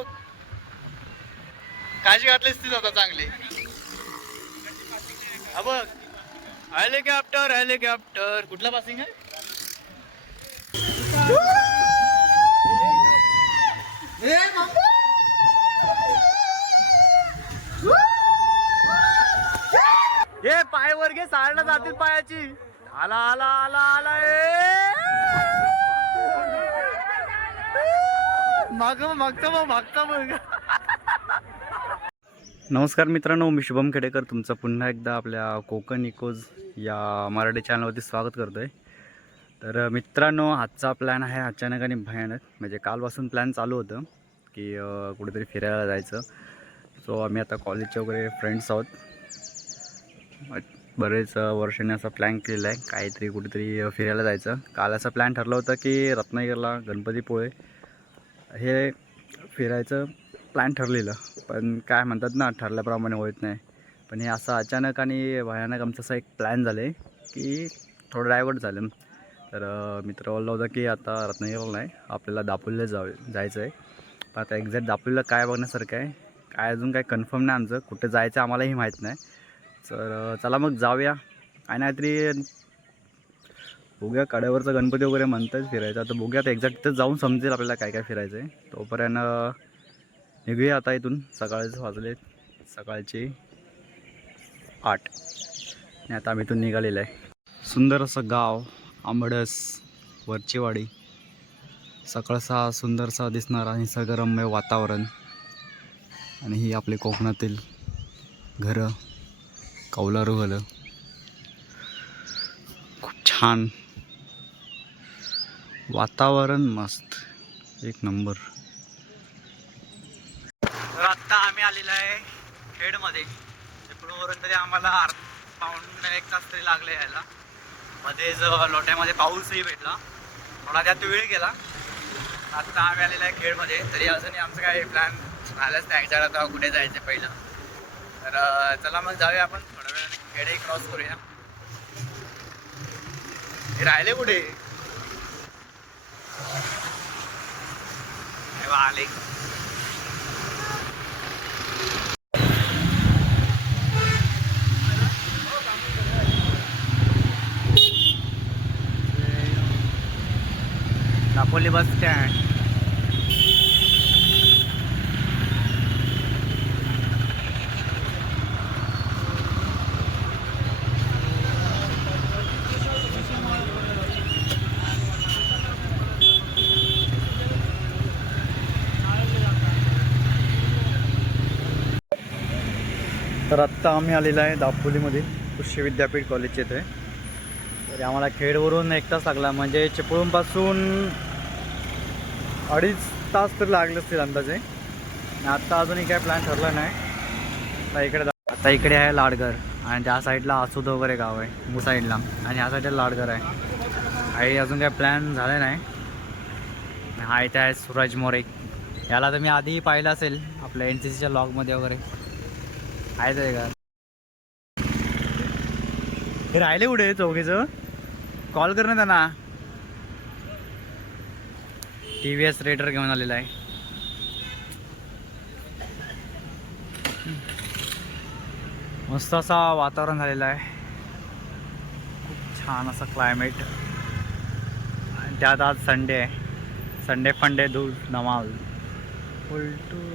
बघ, काळजी घातलीस तीच आता चांगली. हा बघ, हेलिकॉप्टर हेलिकॉप्टर. कुठला पासिंग आहे? हे पाय वर घे, साडला जातील पायाची. आला आला आला आला मागचा मग. नमस्कार मित्रांनो, मी शुभम खेडेकर तुमचं पुन्हा एकदा आपल्या कोकण इकोज या मराठी चॅनलवरती स्वागत करतोय. तर मित्रांनो, आजचा प्लॅन आहे अचानक आणि भयानक. म्हणजे कालपासून प्लॅन चालू होतं की कुठेतरी फिरायला जायचं. सो आम्ही आता कॉलेजचे वगैरे फ्रेंड्स आहोत. बरेच वर्षांनी असा प्लॅन केलेला आहे काहीतरी कुठेतरी फिरायला जायचं. काल असा प्लॅन ठरला होता की रत्नागिरीला गणपतीपुळे हे फिरायचं प्लॅन ठरलेलं. पण काय म्हणतात ना, ठरल्याप्रमाणे होत नाही. पण हे असं अचानक आणि भयानक आमचं असं एक प्लॅन झालं आहे की थोडं डायवर्ट झालं. तर मित्र बोलला होता की आता रत्नागिरीला नाही, आपल्याला दापोलीला जायचं आहे. पण आता एक्झॅक्ट दापोलीला काय बघण्यासारखं आहे काय अजून काय कन्फर्म नाही. आमचं कुठे जायचं आम्हालाही माहीत नाही. तर चला मग जाऊया. काय नाहीतरी बघूया, कड्यावरचा गणपती वगैरे म्हणतात फिरायचं. आता बघूया, आता एक्झॅक्ट तिथं जाऊन समजेल आपल्याला काय काय फिरायचं आहे. तोपर्यंत निघूया आता इथून. वाजले सकाळचे 8 आणि आता आम्ही इथून निघालेलं आहे. सुंदर असं गाव आंबडस वरचीवाडी. सकाळचा सुंदरसा दिसणारा निसर्गरम्य वातावरण आणि ही आपली कोकणातील घरं, कौलारू घरं, खूप छान वातावरण, मस्त एक नंबर. तर आत्ता आम्ही आलेलो आहे खेडमध्ये. चिपळूणवरून तरी आम्हाला पाऊण 1 तास तरी लागले यायला. मध्ये लोट्यामध्ये पाऊसही भेटला, थोडा त्यात वेळ गेला. आत्ता आम्ही आलेलो आहे खेडमध्ये. तरी अजूनही आमचं काय प्लॅन झालंच नाही एक्झॅक्ट आता कुठे जायचं पहिलं. तर चला मग जाऊया आपण. थोड्या वेळाने खेडही क्रॉस करूया. हे राहिले कुठे आले. Dapoli bus stand. तर आत्ता आम्ही आलेलो आहे दापोलीमध्ये, कृषी विद्यापीठ कॉलेज येथे. तरी आम्हाला खेडवरून 1 तास लागला. म्हणजे चिपळूणपासून 2.5 तास तरी लागले असतील अंदाजे. आणि आत्ता अजूनही काय प्लॅन ठरला नाही. आता इकडे आहे लाडघर आणि त्या साईडला आसुद वगैरे गाव आहे मूळ साईडला, आणि ह्या साईडला लाडघर आहे. काही अजून काय प्लॅन झाले नाही. हा इथे आहे सूरज मोरे. याला तर मी आधीही पाहिलं असेल आपल्या NCCच्या लॉगमध्ये वगैरे आहे ते का. हे राहिले कुठे चौघीचं? कॉल कर ना त्यांना. TVS रेडर घेऊन आलेला आहे. मस्त असा वातावरण झालेलं आहे, खूप छान असं क्लायमेट. आणि त्यात आज संडे आहे. संडे फंडे धूळ धमाल. उलटू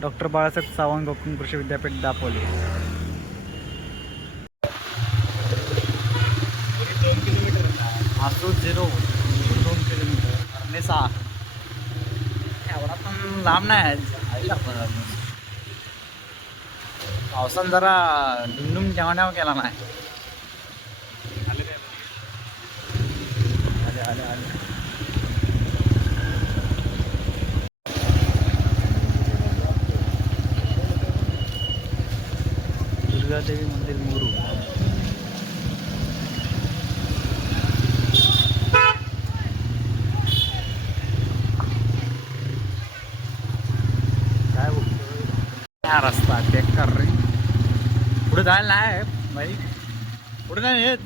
डॉक्टर बाळासाहेब सावंत कोकण कृषी विद्यापीठ दापोली. 2 किलोमीटर आसूद 2 किलोमीटर अरणेसा. एवढा पण लांब नाही आहे. पावसानं जरा डुमडुम जेवणावर केला नाही. आले आले आले. दुर्गादेवी मंदिर मुरू. काय बघतो हा रस्ता चेक कर रे. पुढे जायला नाही बाई, पुढे नाही येत.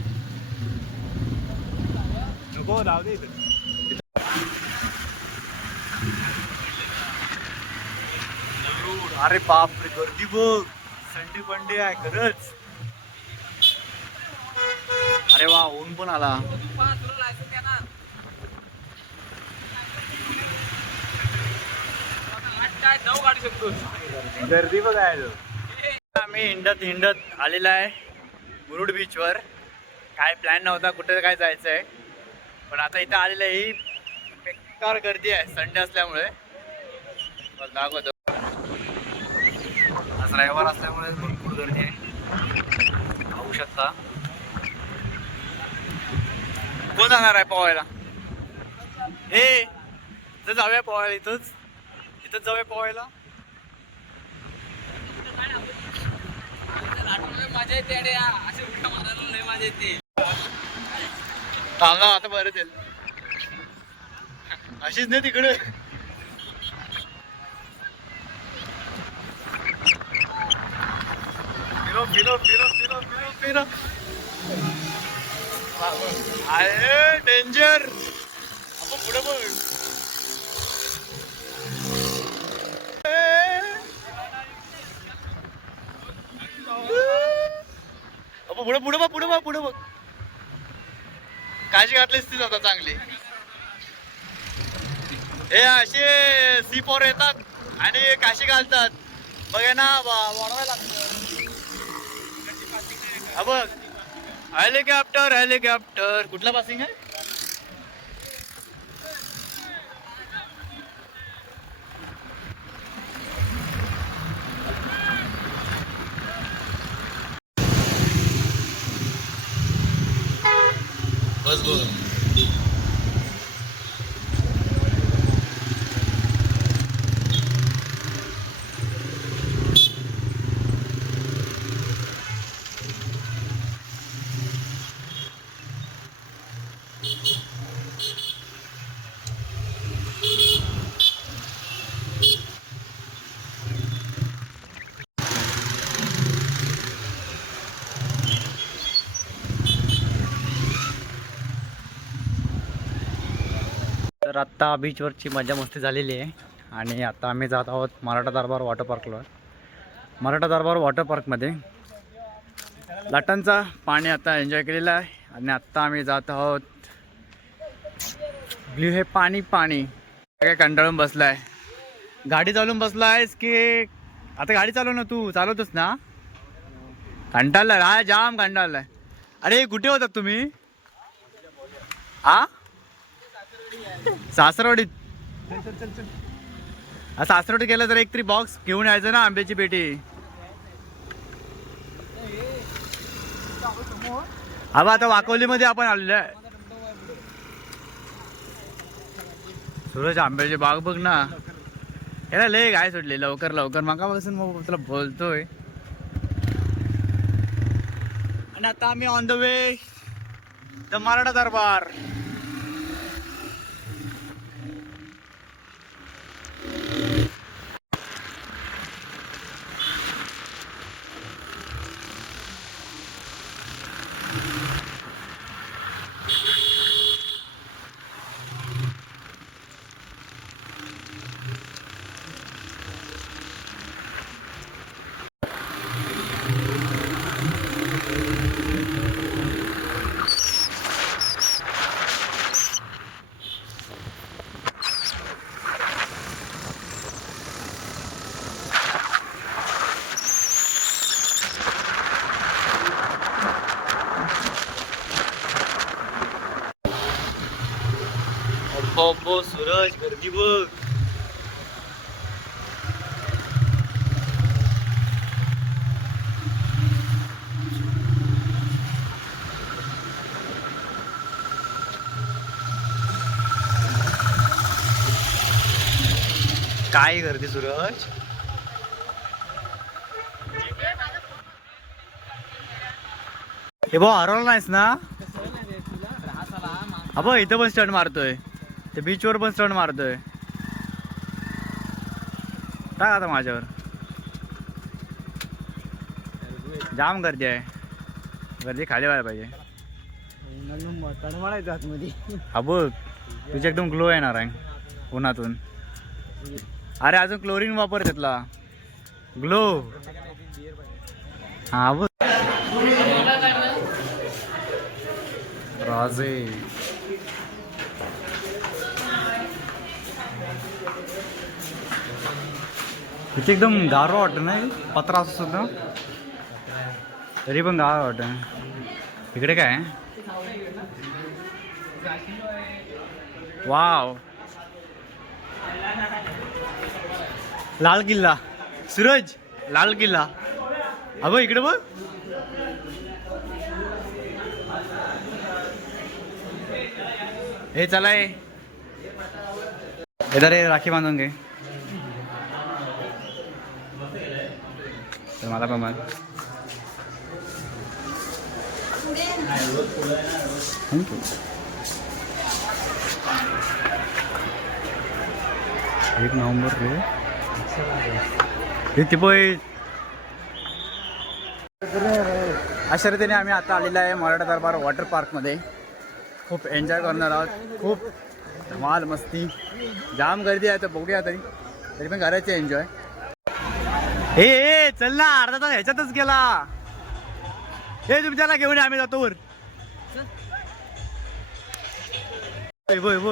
नको राहू दे. अरे बाप रे, गर्दी बघ, संडे पंडे आहे खरंच. अरे वा, ऊन पण आला. गर्दी बघायला आम्ही हिंडत हिंडत आलेला आहे मुरुड बीचवर. काय प्लॅन नव्हता कुठे काय जायचं आहे, पण आता इथं आलेलं आहे. ही बेकार गर्दी आहे संडे असल्यामुळे. दाखवतो, आज रविवार असल्यामुळे भरपूर गर्दी आहे, पाहू शकता. कोण जाणार आहे पोहायला? हे इथं जाऊया पोहायला, इथंच जाऊया पोहायला. मजा येते असे उलटा मारायला नाही मजा येते. थांबला आता बरं येईल अशीच नाही तिकडे. फिरो फिरो फिरो फिरो फिरो फिरो. अरे डेंजर. आपण पुढे बघ. पुढे पुढे बघ, पुढे बघ, पुढे बघ. काशी घातलीस ती आता चांगली. हे असे सी पोर येतात आणि काशी घालतात बघ ना, वाढवायला लागतं. हा बघ, हेलिकॉप्टर हेलिकॉप्टर. कुठला पासिंग आहे? बस बघ. तर आत्ता बीचवरची मजा मस्ती झालेली आहे आणि आता आम्ही जात आहोत मराठा दरबार वॉटर पार्कला. मराठा दरबार वॉटर पार्कमध्ये लाटांचा पाणी आता एन्जॉय केलेला आहे आणि आत्ता आम्ही जात आहोत. ब्ल्यू हे पाणी पाणी. काय कंटाळून बसलाय, गाडी चालवून बसला आहेस की? आता गाडी चालव ना, तू चालवतोस ना? कंटाळलाय हा, जाम कंटाळलाय. अरे कुठे होतात तुम्ही? हा, सासरवाडीत. सासरवाडीत गेलं तर एक तरी बॉक्स घेऊन यायचं ना, आंब्याची पेटी. हा बा, आता वाकोलीमध्ये आपण आलेलो आहे. सूरज, आंब्याची बाग बघ ना. याला लय गाय सुटली लवकर लवकर, मागापासून मग तुला बोलतोय. आणि आता आम्ही on the way the Maratha Darbar. अब्बो सूरज, गर्दी बघ. काय गर्दी सूरज. हे भाऊ हरवला नाहीस ना? अबो इथं पण स्टंट मारतोय, ते बीचवर पण स्टंट मारतोय. टाक आता माझ्यावर. जाम गर्दी आहे, गर्दी खाली व्हायला पाहिजे. हा बघ, तुझ्या एकदम ग्लो येणार आहे उन्हातून. अरे अजून क्लोरीन वापर त्यातला. ग्लो हा बघ राजे इथे एकदम गारो वाटत नाही पत्रा असं सुद्धा तरी पण गार वाटत इकडे काय वाव लाल किल्ला सूरज लाल किल्ला अगं इकडे बघ हे चला इधर ये राखी बांधून घे तर मला पण मग थँक्यू एक नोव्हेंबर रे हे तिपोई अशा रीतीने आम्ही आता आलेलो आहे मराठा दरबार वॉटर पार्कमध्ये खूप एन्जॉय करणार आहोत खूप धमाल मस्ती जाम गर्दी आहे तर बघूया तरी पण करायचं एन्जॉय हे चल ना अर्धा तास ह्याच्यातच गेला हे तुमच्याला घेऊन आम्ही जातो वर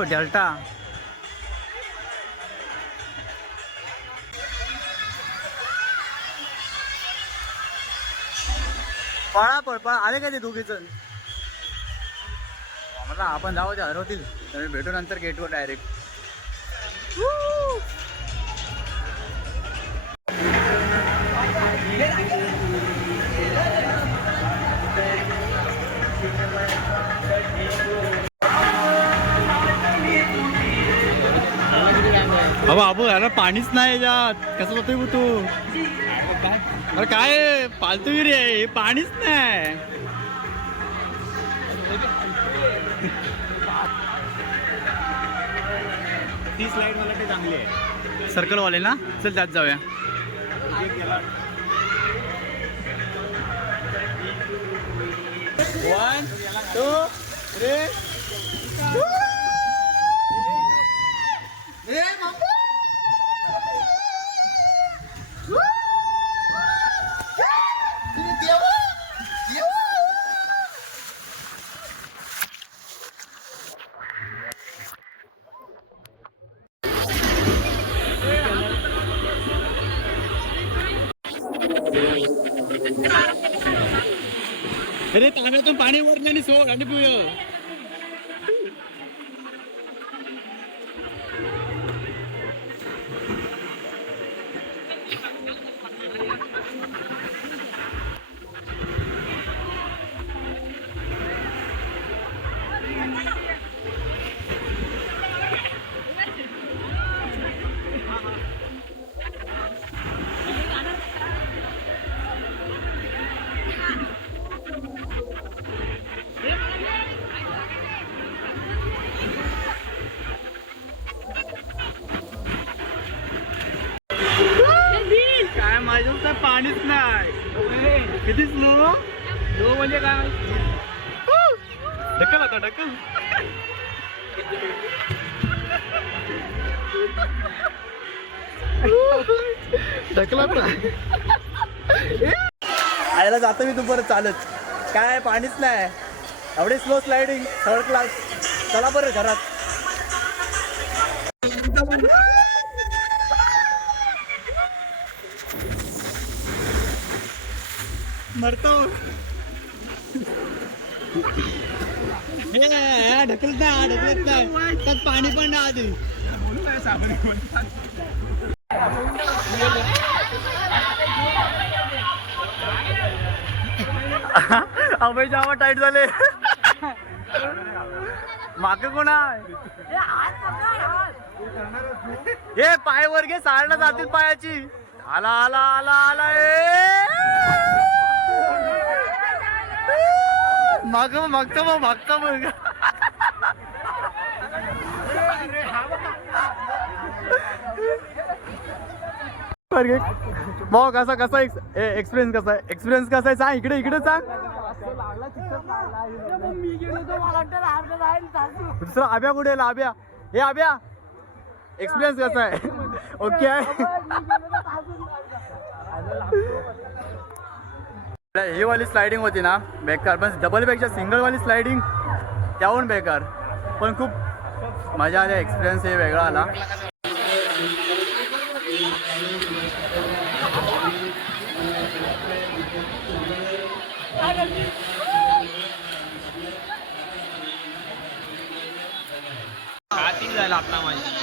डेल्टा पळा आले का ते दोघे जण मला आपण जाऊ ते हरवतील तर भेटू नंतर गेटवर डायरेक्ट अबा अबू याला पाणीच नाही याच्यात कसं होतोय तू अरे काय पालतू रे पाणीच नाही ती स्लाइड मला ते चांगली आहे सर्कल वाले ना चल त्यात जाऊया वन टू थ्री अरे तांब्यातून पाणी वरलं आणि सोड आणि पिऊया माझ्या पाणीच नाही किती स्लो स्लो म्हणजे काय ढकल आता ढकल ढकला आयला जातो मी तू परत चालत काय पाणीच नाही एवढे स्लो स्लायडिंग थर्ड क्लास चला बरं घरात मरतो हे ढकलत नाही त्यात पाणी पण नाही आधी अभय जावा टाईट झाले माग कोण आहे हे पाय वर घे साडला जातील पायाची आला आला आला आला माग मागचा मग मागचा मग भाऊ कसा कसा एक्सपिरियन्स कसा आहे सांग इकडे इकडे सांग दुसरा आब्या कुठे आब्या हे आब्या एक्सपिरियन्स कसा आहे ओके आहे ही वाली स्लायडिंग होती ना बेकार, पण डबलपेक्षा सिंगलवाली स्लायडिंग त्याहून बेकार, पण खूप मजा आली. एक्सपिरियन्स हे वेगळा आला. जायला आपला माझी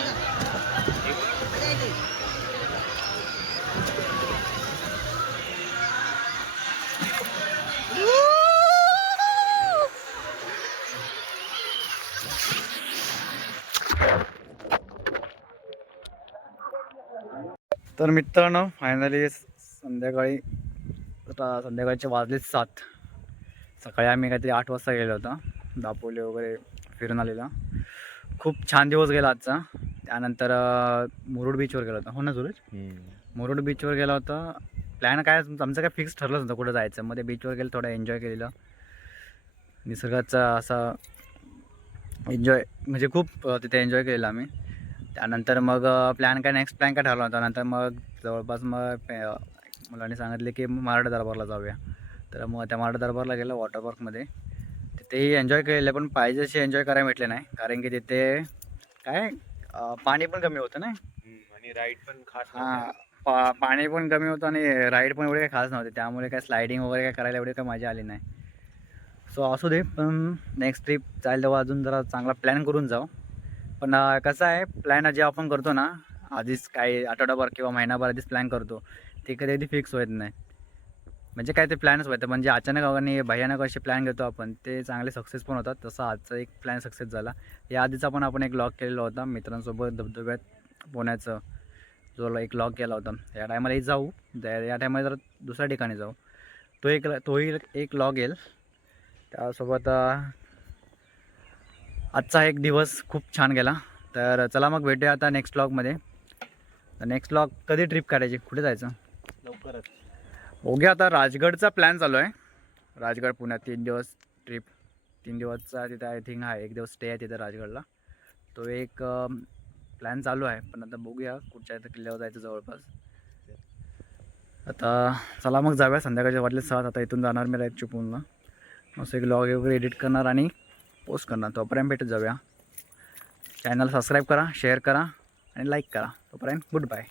तर मित्रांनो फायनली संध्याकाळचे वाजले 7. सकाळी आम्ही काहीतरी 8 वाजता गेलो होतो. दापोली वगैरे फिरून आलेला. खूप छान दिवस गेला आजचा. त्यानंतर मुरुड बीचवर गेलो होतो. हो ना सूरज? मुरुड बीचवर गेला होता. प्लॅन काय आमचं काय फिक्स ठरलंच नव्हतं कुठं जायचं. मध्ये बीचवर गेलं, थोडं एन्जॉय केलेलं. निसर्गाचा असा एन्जॉय म्हणजे खूप तिथे एन्जॉय केलेला आम्ही. त्यानंतर मग नेक्स्ट प्लॅन काय ठरला होता. नंतर मग जवळपास मग मुलांनी सांगितले की मराठा दरबारला जाऊया. तर मग त्या मराठा दरबारला गेलो वॉटर पार्कमध्ये. तिथेही एन्जॉय केलेलं, पण पाहिजे असे एन्जॉय करायला भेटले नाही. कारण की तिथे काय पाणी पण कमी होतं ना, आणि राईड पण खास. हां, पाणी पण कमी होतं आणि राईड पण एवढे काही खास नव्हते. त्यामुळे काय स्लायडिंग वगैरे काय करायला एवढी काही मजा आली नाही. सो असू दे, पण नेक्स्ट ट्रिप जायला तेव्हा अजून जरा चांगला प्लॅन करून जाऊ. पण कसं आहे, प्लॅन जे आपण करतो ना आधीच काही आठवडाभर किंवा महिनाभर आधीच प्लॅन करतो, ते कधी फिक्स होत नाही. म्हणजे काय ते प्लॅनच होतं, म्हणजे अचानक आणि भयानक असे प्लॅन घेतो आपण, ते चांगले सक्सेस पण होतात. तसं आजचा एक प्लॅन सक्सेस झाला. या आधीचा पण आपण एक लॉग केलेला होता मित्रांसोबत धबधब्यात पोहण्याचं, जो एक लॉग केला होता. या टायमालाही जाऊ, या टायमाला जर दुसऱ्या ठिकाणी जाऊ, तोही एक लॉग येईल. त्यासोबत आजचा एक दिवस खूप छान गेला. तर चला मग भेटूया आता नेक्स्ट व्लॉगमध्ये. नेक्स्ट व्लॉग कधी ट्रिप काढायची, कुठे जायचं? लवकरच बघूया. आता राजगडचा प्लॅन चालू आहे. राजगड पुण्यात 3 दिवस ट्रिप, 3 दिवसचा तिथे आय थिंक आहे. 1 दिवस स्टे आहे तिथे राजगडला. तो एक प्लॅन चालू आहे. पण आता बघूया कुठच्या इथं किल्ल्यावर जायचं जवळपास. आता चला मग जाऊया. संध्याकाळचे वाजले 7. आता इथून जाणार मी राईट चिपळूणला. मस्त एक व्लॉग वगैरे एडिट करणार आणि पोस्ट करणार. तोपर्यंत भेटत जाऊया. चॅनल सबस्क्राईब करा, शेअर करा आणि लाईक करा. तोपर्यंत गुड बाय.